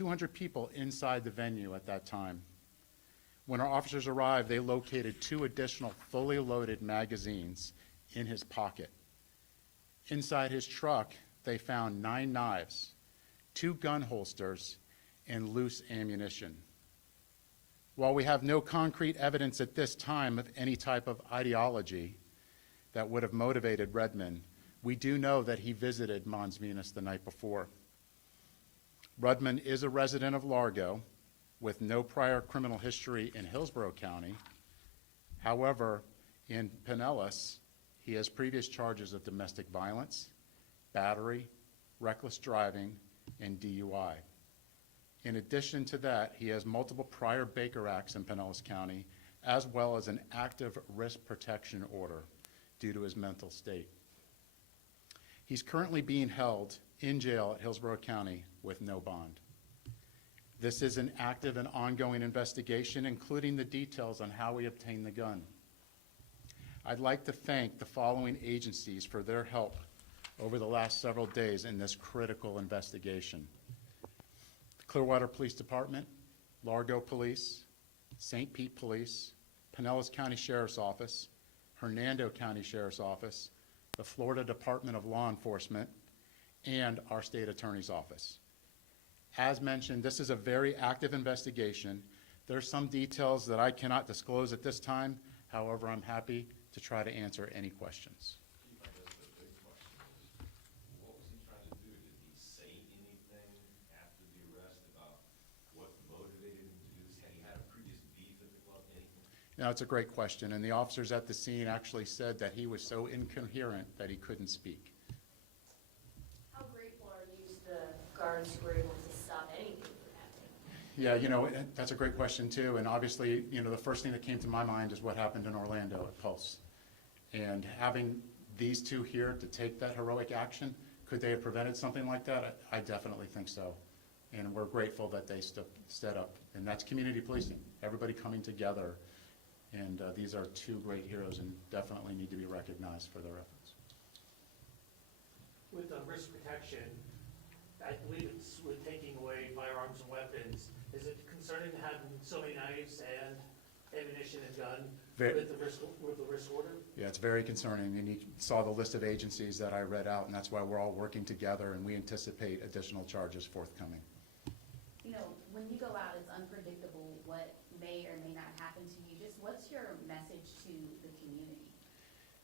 200 people inside the venue at that time. When our officers arrived, they located 2 additional fully loaded magazines in his pocket. Inside his truck, they found 9 knives, 2 gun holsters, and loose ammunition. While we have no concrete evidence at this time of any type of ideology that would have motivated Rudman, we do know that he visited Mons Venus the night before. Rudman is a resident of Largo with no prior criminal history in Hillsborough County. However, in Pinellas, he has previous charges of domestic violence, battery, reckless driving, and DUI. In addition to that, he has multiple prior Baker Acts in Pinellas County, as well as an active risk protection order due to his mental state. He's currently being held in jail at Hillsborough County with no bond. This is an active and ongoing investigation, including the details on how he obtained the gun. I'd like to thank the following agencies for their help over the last several days in this critical investigation: the Clearwater Police Department, Largo Police, St. Pete Police, Pinellas County Sheriff's Office, Hernando County Sheriff's Office, the Florida Department of Law Enforcement, and our State Attorney's Office. As mentioned, this is a very active investigation. There are some details that I cannot disclose at this time. However, I'm happy to try to answer any questions. I guess the big question is, what was he trying to do? Did he say anything after the arrest about what motivated him to do this? Had he had a previous beef at the club, anything? Now, it's a great question, and the officers at the scene actually said that he was so incoherent that he couldn't speak. How grateful are you to the guards who were able to stop anything from happening? Yeah, that's a great question too, and obviously, the first thing that came to my mind is what happened in Orlando at Pulse. And having these 2 here to take that heroic action, could they have prevented something like that? I definitely think so. And we're grateful that they stood up. And that's community policing, everybody coming together. And these are 2 great heroes and definitely need to be recognized for their efforts. With the risk protection, I believe it's with taking away firearms and weapons. Is it concerning to have so many knives and ammunition and gun with the risk order? Yeah, it's very concerning, and you saw the list of agencies that I read out, and that's why we're all working together, and we anticipate additional charges forthcoming. When you go out, it's unpredictable what may or may not happen to you. Just what's your message to the community?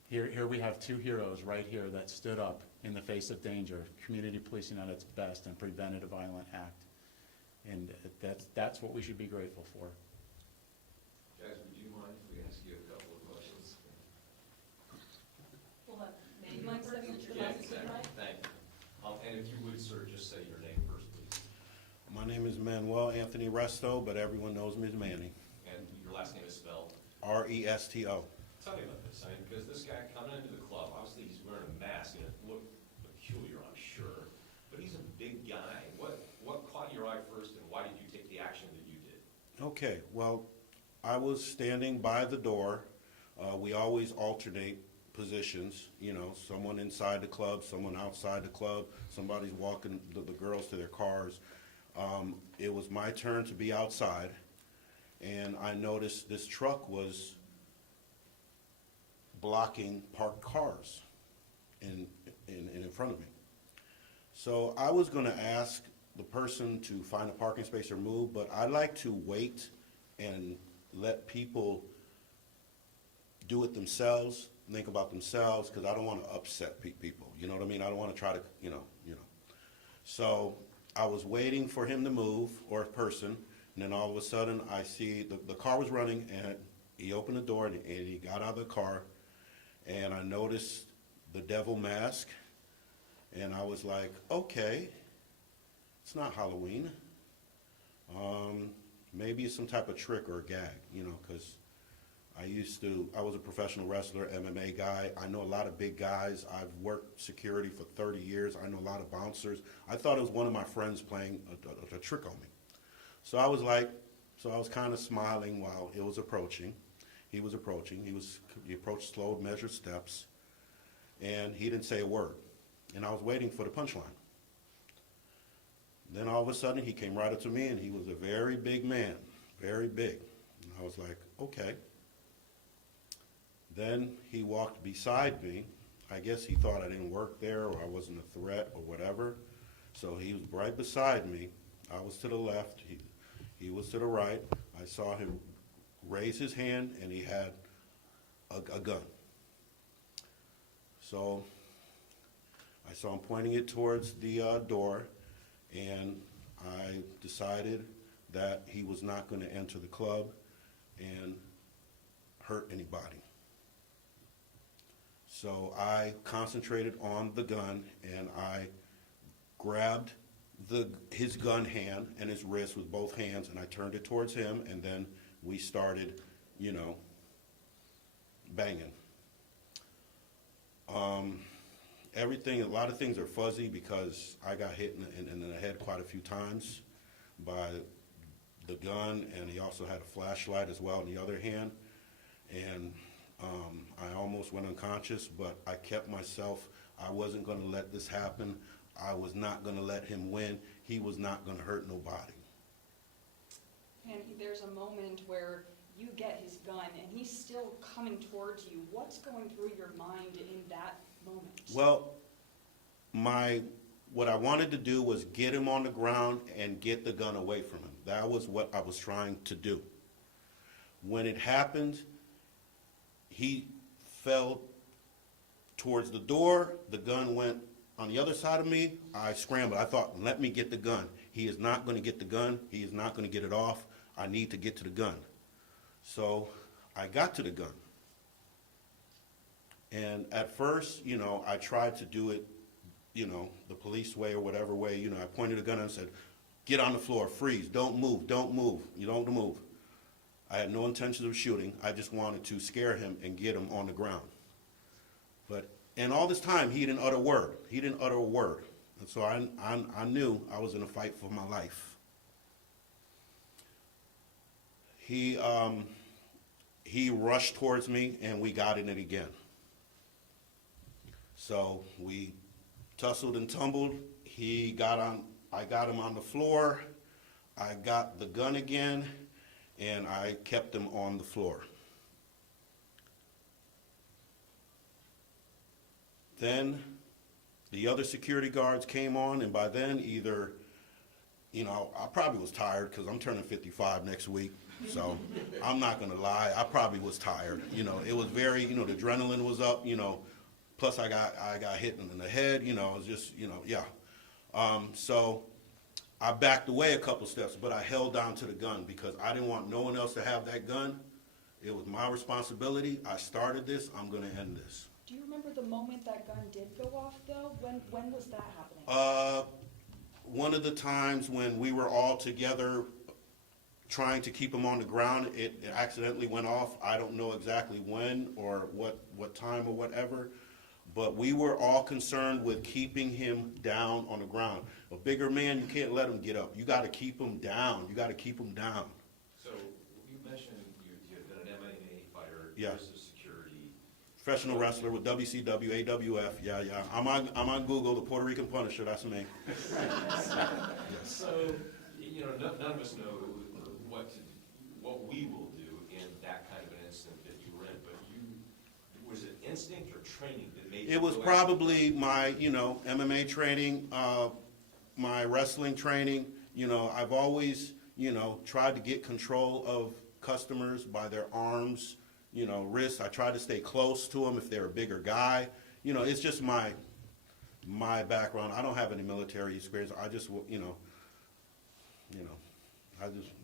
Here we have 2 heroes right here that stood up in the face of danger, community policing at its best, and prevented a violent act. And that's what we should be grateful for. Guys, would you mind if we ask you a couple of questions? Well, maybe Mike stepping into the Yeah, mic, exactly. right? Thank you. And if you would, sir, just say your name first, please. My name is Manuel Resto, but everyone knows me as Manny. And your last name is spelled? R-E-S-T-O. Tell me about this, because this guy coming into the club, obviously he's wearing a mask, and it looked peculiar, I'm sure. But he's a big guy. What caught your eye first, and why did you take the action that you did? Okay, well, I was standing by the door. We always alternate positions, someone inside the club, someone outside the club, somebody's walking the girls to their cars. It was my turn to be outside, and I noticed this truck was blocking parked cars in front of me. So I was going to ask the person to find a parking space or move, but I like to wait and let people do it themselves, think about themselves, because I don't want to upset people. You know what I mean? I don't want to try to, So I was waiting for him to move, or a person, and then all of a sudden I see the car was running, and he opened the door, and he got out of the car, and I noticed the devil mask, and I was like, okay, it's not Halloween. Maybe it's some type of trick or a gag, because I was a professional wrestler, MMA guy. I know a lot of big guys. I've worked security for 30 years. I know a lot of bouncers. I thought it was one of my friends playing a trick on me. So I was kind of smiling while he was approaching. He approached slow, measured steps, and he didn't say a word. And I was waiting for the punchline. Then all of a sudden, he came right up to me, and he was a very big man, very big. And I was like, okay. Then he walked beside me. I guess he thought I didn't work there or I wasn't a threat or whatever. So he was right beside me. I was to the left, he was to the right. I saw him raise his hand, and he had a gun. So I saw him pointing it towards the door, and I decided that he was not going to enter the club and hurt anybody. So I concentrated on the gun, and I grabbed his gun hand and his wrist with both hands, and I turned it towards him, and then we started, banging. A lot of things are fuzzy because I got hit in the head quite a few times by the gun, and he also had a flashlight as well in the other hand. And I almost went unconscious, but I kept myself. I wasn't going to let this happen. I was not going to let him win. He was not going to hurt nobody. And there's a moment where you get his gun and he's still coming towards you. What's going through your mind in that moment? Well, what I wanted to do was get him on the ground and get the gun away from him. That was what I was trying to do. When it happened, he fell towards the door. The gun went on the other side of me. I scrambled. I thought, let me get the gun. He is not going to get the gun. He is not going to get it off. I need to get to the gun. So I got to the gun. And at first, I tried to do it, the police way or whatever way. I pointed a gun and said, get on the floor, freeze, don't move, you don't move. I had no intentions of shooting. I just wanted to scare him and get him on the ground. And all this time, he didn't utter a word. He didn't utter a word. And so I knew I was in a fight for my life. He rushed towards me, and we got in it again. So we tussled and tumbled. I got him on the floor. I got the gun again, and I kept him on the floor. Then the other security guards came on, and by then I probably was tired because I'm turning 55 next week. So I'm not going to lie, I probably was tired. It was very, the adrenaline was up, plus I got hit in the head, it was just, yeah. So I backed away a couple steps, but I held down to the gun because I didn't want no one else to have that gun. It was my responsibility. I started this. I'm going to end this. Do you remember the moment that gun did go off, though? When was that happening? One of the times when we were all together trying to keep him on the ground, it accidentally went off. I don't know exactly when or what time or whatever, but we were all concerned with keeping him down on the ground. A bigger man, you can't let him get up. You got to keep him down. You got to keep him down. So you mentioned you've been an MMA fighter, Yeah. years of security. Professional wrestler with WCW, AWF. Yeah. I'm on Google, the Puerto Rican Punisher. That's me. So, none of us know what we will do in that kind of an incident that you were in, but was it instinct or training that made you It was go probably my, MMA training, my wrestling training. I've always, tried to get control of customers by their arms, wrists. I try to stay close to them if they're a bigger guy. It's just my background. I don't have any military experience. I just,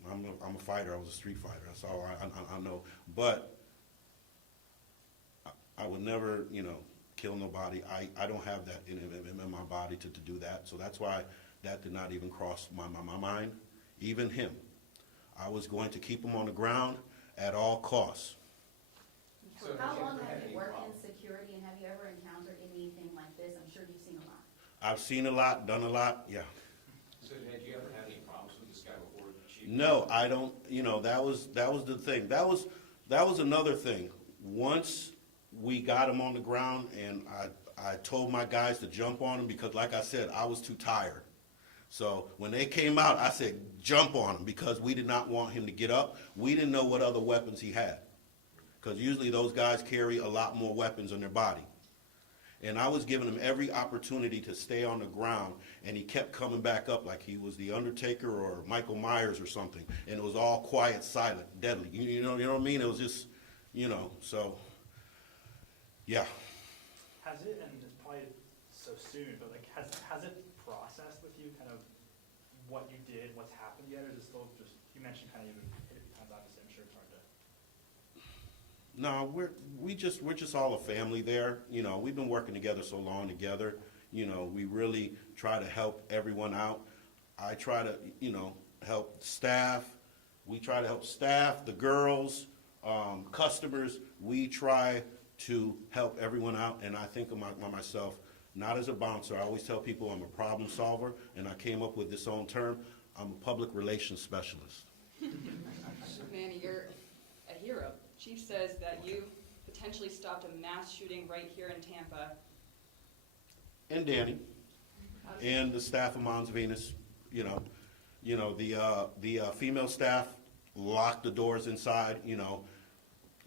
I'm a fighter. I was a street fighter. That's all I know. But I would never, kill nobody. I don't have that in my body to do that. So that's why that did not even cross my mind. Even him. I was going to keep him on the ground at all costs. So How did you long ever have have you any worked in problem? security, and have you ever encountered anything like this? I'm sure you've seen a lot. I've seen a lot, done a lot, yeah. So had you ever had any problems with this guy before, Chief? No, I don't, that was the thing. That was another thing. Once we got him on the ground and I told my guys to jump on him because like I said, I was too tired. So when they came out, I said, jump on him, because we did not want him to get up. We didn't know what other weapons he had, because usually those guys carry a lot more weapons on their body. And I was giving him every opportunity to stay on the ground, and he kept coming back up like he was the Undertaker or Michael Myers or something. And it was all quiet, silent, deadly. You know what I mean? It was just, so, yeah. Has it, and it's probably so soon, but like, has it processed with you kind of what you did, what's happened yet, or is it still just, you mentioned kind of even hit it times, obviously, I'm sure it's hard to. No, we're just all a family there. We've been working together so long together. We really try to help everyone out. I try to, help staff. We try to help staff, the girls, customers. We try to help everyone out, and I think of myself not as a bouncer. I always tell people I'm a problem solver, and I came up with this own term. I'm a public relations specialist. Manny, you're a hero. Chief says that you potentially stopped a mass shooting right here in Tampa. And Danny, and the staff of Mons Venus, the female staff locked the doors inside.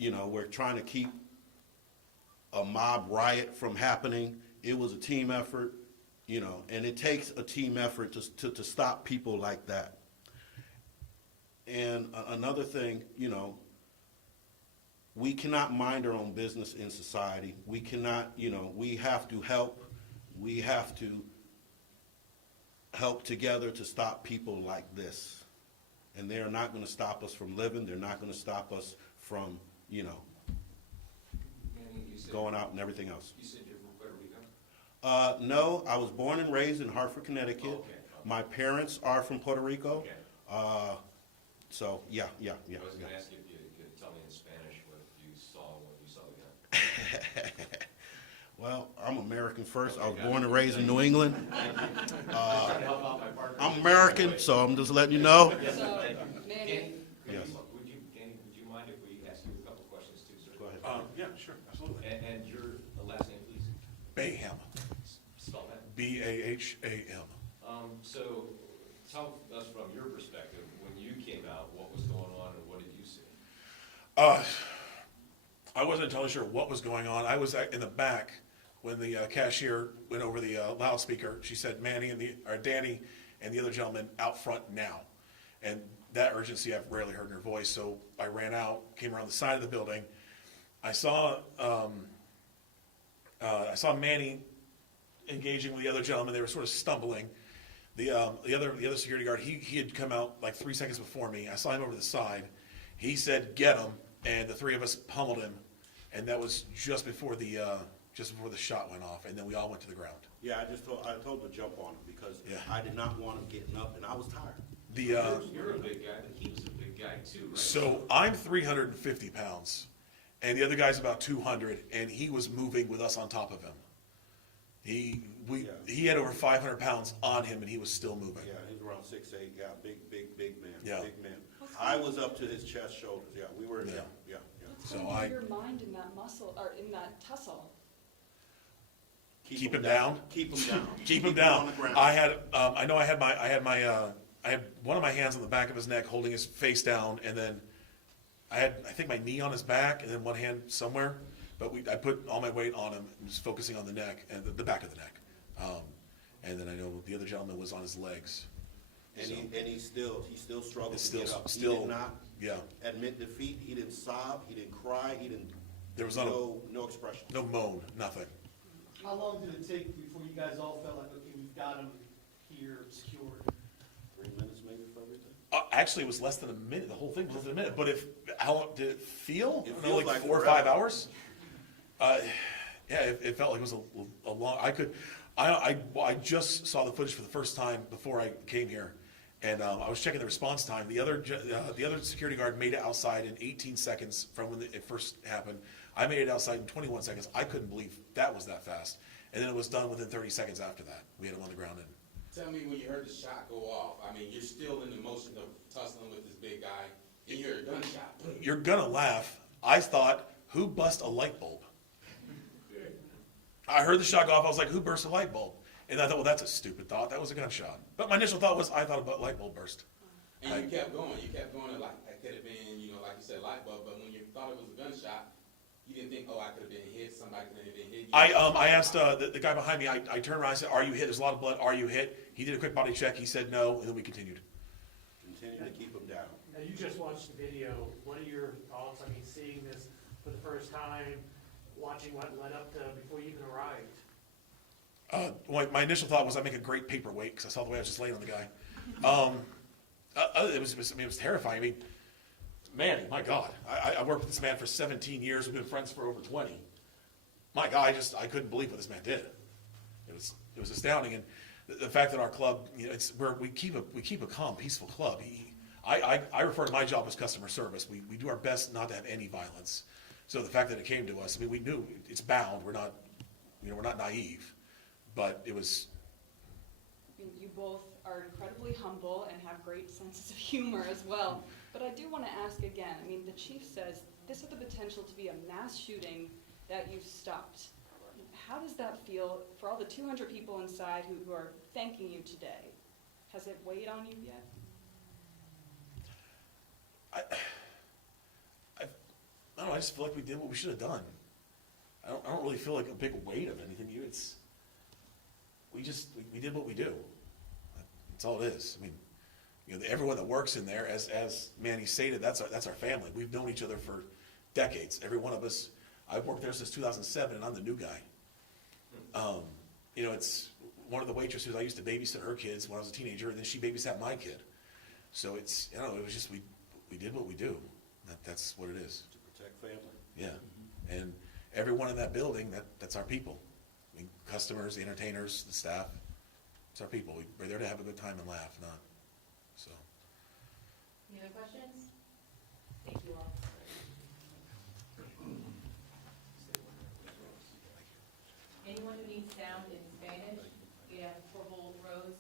We're trying to keep a mob riot from happening. It was a team effort, and it takes a team effort to stop people like that. And another thing, we cannot mind our own business in society. We cannot, we have to help. We have to help together to stop people like this. And they're not going to stop us from living. They're not going to stop us from, Manny, you said, going out and everything else. You said you're from Puerto Rico? No, I was born and raised in Hartford, Connecticut. Oh, okay. My parents are from Puerto Rico. Okay. So, yeah. I was going to ask you if you could tell me in Spanish what you saw when you saw the gun. Well, I'm American first. I was Okay, born and raised in New England. Just trying to help out my partner. I'm American, so I'm just letting you know. So, Manny, Danny, Yes. would you mind if we ask you a couple questions too, sir? Go ahead. Yeah, sure, absolutely. And your last name, please? Bayham, Spell that. B-A-H-A-M. So tell us from your perspective, when you came out, what was going on and what did you see? I wasn't entirely sure what was going on. I was in the back when the cashier went over the loudspeaker. She said, Danny and the other gentleman out front now. And that urgency, I've rarely heard in her voice, so I ran out, came around the side of the building. I saw Manny engaging with the other gentleman. They were sort of stumbling. The other security guard, he had come out like 3 seconds before me. I saw him over the side. He said, get him, and the three of us pummeled him. And that was just before the shot went off, and then we all went to the ground. Yeah, I told him to jump on him because Yeah. I did not want him getting up, and I was tired. You're a big guy, but he was a big guy too, right? So I'm 350 pounds, and the other guy's about 200, and he was moving with us on top of him. He had over 500 pounds on him, and he was still moving. Yeah, he was around 6'8". Yeah, big man. Yeah. Big man. I was up to his chest, shoulders. Yeah, we were. Yeah. Yeah. what's So going through your mind in that muscle, or in that tussle? Keep him down. Keep him down. Keep him on down. the ground. I had one of my hands on the back of his neck, holding his face down, and then I think my knee on his back, and then one hand somewhere. But I put all my weight on him, and was focusing on the neck and the back of the neck. And then I know the other gentleman was on his legs. And he still struggled It's to get still- up. still- He did not Yeah. admit defeat. He didn't sob. He didn't cry. He didn't. There was not no expression. no moan, nothing. How long did it take before you guys all felt like, okay, we've got him here secured? 3 minutes maybe for everything. Actually, it was less than a minute. The whole thing was less than a minute. But how long did it feel? It I don't know, feels like like 4 or forever. 5 hours. Yeah, it felt like it was a long. I just saw the footage for the first time before I came here, and I was checking the response time. The other security guard made it outside in 18 seconds from when it first happened. I made it outside in 21 seconds. I couldn't believe that was that fast. And then it was done within 30 seconds after that. We had him on the ground. And Tell me when you heard the shot go off, I mean, you're still in the motion of tussling with this big guy, and you hear a gunshot. you're gonna laugh. I thought, who bust a light bulb? I heard the shot go off. I was like, who burst a light bulb? And I thought, well, that's a stupid thought. That was a gunshot. But my initial thought was, I thought a light bulb burst. And you kept going, and like, it could have been, you know, like you said, light bulb, but when you thought it was a gunshot, you didn't think, oh, I could have been hit, somebody could have been hit. I asked the guy behind me, I turned around, I said, are you hit? There's a lot of blood. Are you hit? He did a quick body check. He said no, and then we continued. Continue to keep them down. Now, you just watched the video, what are your thoughts, I mean, seeing this for the first time, watching what led up to, before you even arrived? My initial thought was I'd make a great paperweight, because I saw the way I was just laying on the guy. It was terrifying. I mean, Manny, my God, I worked with this man for 17 years. We've been friends for over 20. My God, I couldn't believe what this man did. It was astounding, and the fact that our club, you know, we keep a calm, peaceful club. I refer to my job as customer service. We do our best not to have any violence. So the fact that it came to us, I mean, we knew it's bound. We're not naive, but it was. I mean, you both are incredibly humble and have great senses of humor as well. But I do want to ask again, I mean, the chief says this had the potential to be a mass shooting that you've stopped. How does that feel for all the 200 people inside who are thanking you today? Has it weighed on you yet? I don't know, I just feel like we did what we should have done. I don't really feel like a big weight of anything. We did what we do. That's all it is. I mean, you know, everyone that works in there, as Manny stated, that's our family. We've known each other for decades. Every one of us. I've worked there since 2007, and I'm the new guy. You know, it's one of the waitresses. I used to babysit her kids when I was a teenager, and then she babysat my kid. So it's, you know, it was just we did what we do. That's what it is. To protect family. Yeah, and everyone in that building, that's our people. I mean, customers, the entertainers, the staff. It's our people. We're there to have a good time and laugh, not so. Any other questions? Thank you all. Anyone who needs sound in Spanish, we have 4 whole rows